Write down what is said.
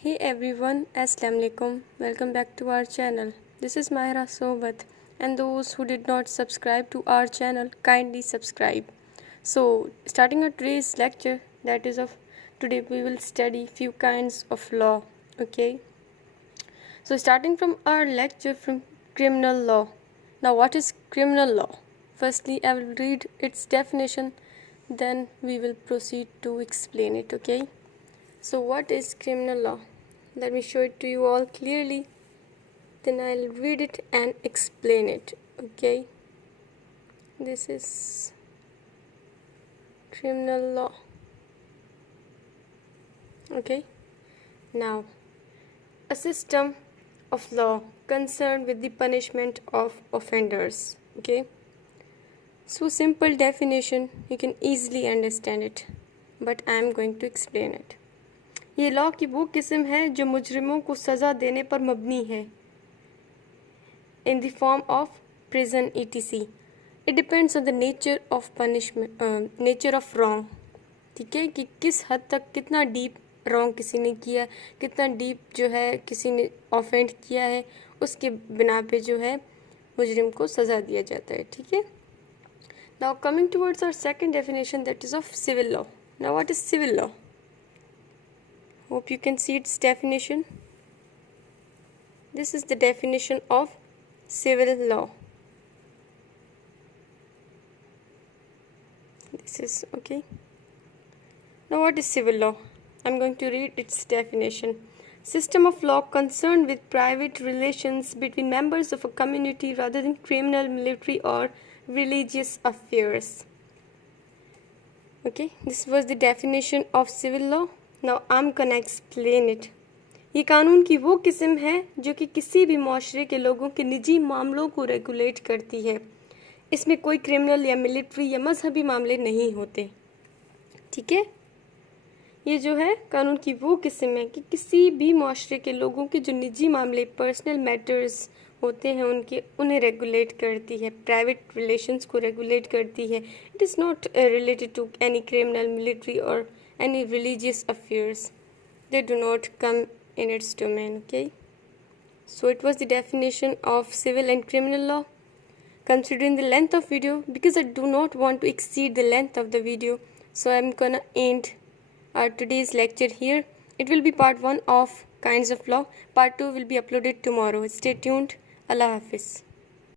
Hey everyone, Assalamu alaikum. Welcome back to our channel. This is Mahira Sohbat, and those who did not subscribe to our channel, kindly subscribe. So, starting our today's lecture, that is of today we will study few kinds of law. Okay. So, starting from our lecture from criminal law. Now, what is criminal law? Firstly, I will read its definition, then we will proceed to explain it. Okay. So what is criminal law? Let me show it to you all clearly. Then I'll read it and explain it. Okay. This is criminal law. Okay. Now, a system of law concerned with the punishment of offenders. Okay. So simple definition, you can easily understand it. But I am going to explain it. ये law की वो किस्म है जो मुजरिमों को सज़ा देने पर मबनी है in the form of prison ETC. It depends on the nature of punishment, nature of wrong. ठीक है, कि किस हद तक कितना डीप रॉन्ग किसी ने किया, कितना डीप जो है किसी ने ऑफेंड किया है, उसके बिना पे जो है मुजरिम को सज़ा दिया जाता है. ठीक है. Now coming towards our second definition, that is of civil law. Now what is civil law? Hope you can see its definition. This is the definition of civil law. This is okay. Now what is civil law? I'm going to read its definition. System of law concerned with private relations between members of a community rather than criminal, military or religious affairs. Okay, this was the definition of civil law. Now I'm gonna explain it. ये कानून की वो किस्म है जो कि किसी भी माशरे के लोगों के निजी मामलों को रेगुलेट करती है. इसमें कोई क्रिमिनल या मिलिट्री या मजहबी मामले नहीं होते. ठीक है. ये जो है कानून की वो किस्म है कि किसी भी माशरे के लोगों के जो निजी मामले, पर्सनल मैटर्स होते हैं, उन्हें रेगुलेट करती है, प्राइवेट रिलेशंस को रेगुलेट करती है. It is not related to any criminal, military और any religious affairs. They do not come in its domain. Okay, so it was the definition of civil and criminal law. Considering the length of video, because I do not want to exceed the length of the video, so I'm gonna end our today's lecture here. It will be part 1 of kinds of law. Part 2 will be uploaded tomorrow. Stay tuned. Allah Hafiz.